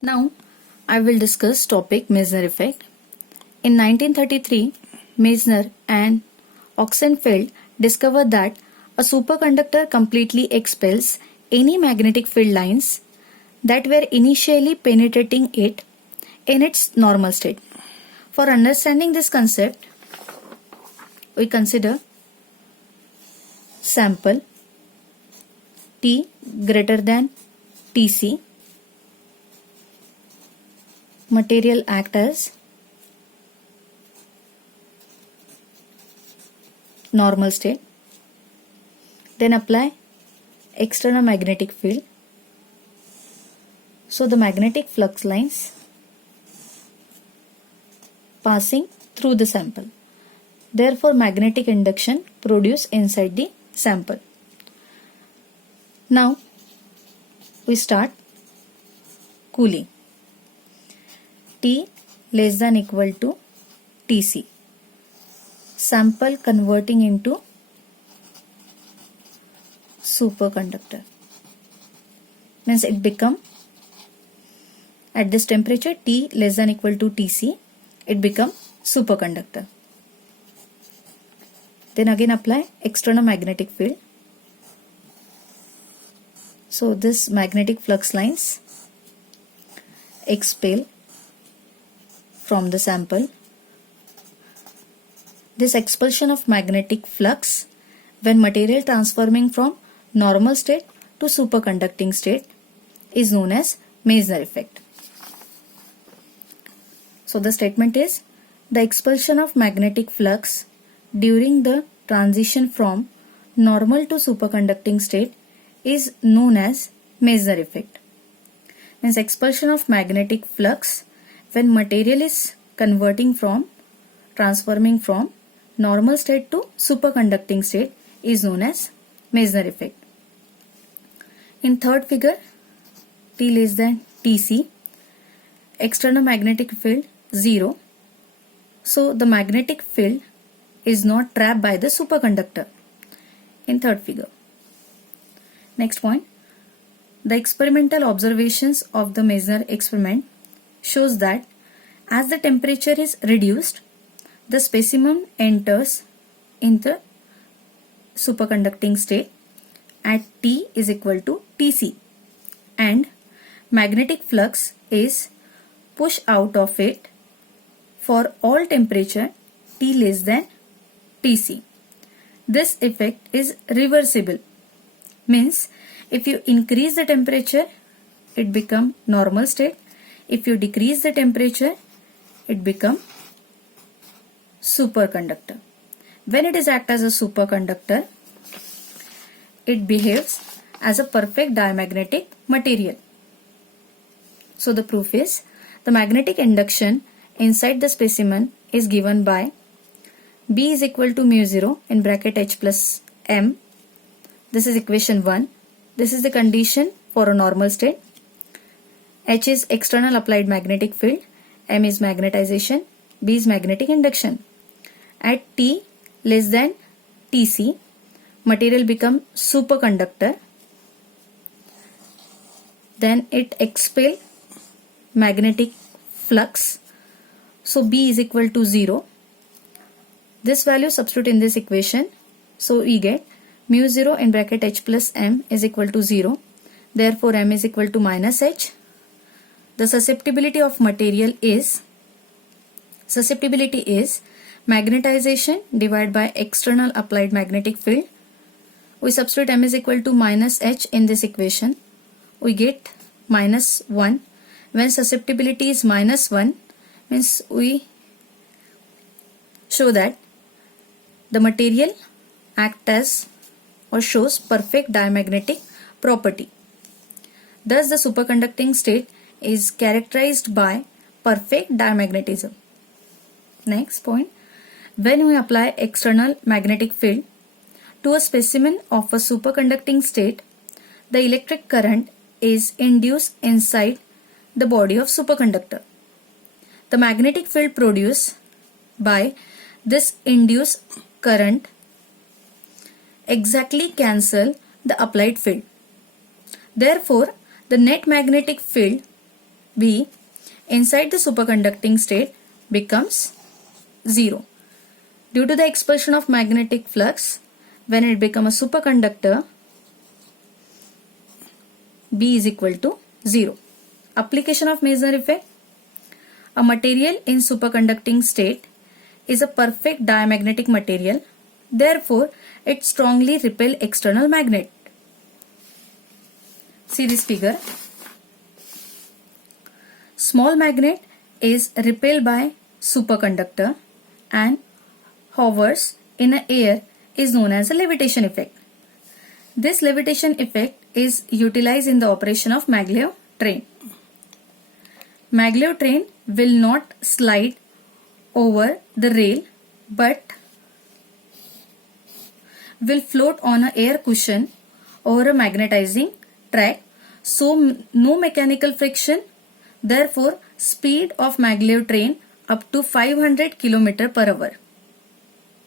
Now, I will discuss topic Meissner effect. In 1933, Meissner and Oxenfeld discovered that a superconductor completely expels any magnetic field lines that were initially penetrating it in its normal state. For understanding this concept, we consider sample T greater than Tc. Material act as normal state. Then apply external magnetic field. So the magnetic flux lines passing through the sample. Therefore, magnetic induction produced inside the sample. Now, we start cooling. T less than equal to Tc. Sample converting into superconductor. Means it become at this temperature T less than equal to Tc, it become superconductor. Then again apply external magnetic field. So this magnetic flux lines expel from the sample. This expulsion of magnetic flux when material transforming from normal state to superconducting state is known as Meissner effect. So the statement is the expulsion of magnetic flux during the transition from normal to superconducting state is known as Meissner effect. Means expulsion of magnetic flux when material is transforming from normal state to superconducting state is known as Meissner effect. In third figure, T less than Tc, external magnetic field 0. So the magnetic field is not trapped by the superconductor in third figure. Next point, the experimental observations of the Meissner experiment shows that as the temperature is reduced, the specimen enters in the superconducting state at T is equal to Tc and magnetic flux is pushed out of it for all temperature T less than Tc. This effect is reversible. Means if you increase the temperature, it become normal state. If you decrease the temperature, it become superconductor. When it is act as a superconductor, it behaves as a perfect diamagnetic material. So the proof is the magnetic induction inside the specimen is given by B is equal to mu 0 in bracket H plus M. This is equation 1. This is the condition for a normal state. H is external applied magnetic field, M is magnetization, B is magnetic induction. At T less than Tc, material become superconductor. Then it expel magnetic flux. So B is equal to 0. This value substitute in this equation. So we get mu 0 in bracket H plus M is equal to 0. Therefore M is equal to minus H. The susceptibility of material is magnetization divided by external applied magnetic field. We substitute M is equal to minus H in this equation. We get minus 1. When susceptibility is minus 1, means we show that the material acts as or shows perfect diamagnetic property. Thus the superconducting state is characterized by perfect diamagnetism. Next point, when we apply external magnetic field to a specimen of a superconducting state, the electric current is induced inside the body of superconductor. The magnetic field produced by this induced current exactly cancel the applied field. Therefore, the net magnetic field V inside the superconducting state becomes 0. Due to the expulsion of magnetic flux, when it becomes a superconductor, B is equal to 0. Application of Meissner effect. A material in superconducting state is a perfect diamagnetic material. Therefore, it strongly repels external magnet. See this figure. Small magnet is repelled by superconductor and hovers in the air is known as a levitation effect. This levitation effect is utilized in the operation of maglev train. Maglev train will not slide over the rail but will float on an air cushion over a magnetizing track, so no mechanical friction. Therefore, speed of maglev train up to 500 km per hour.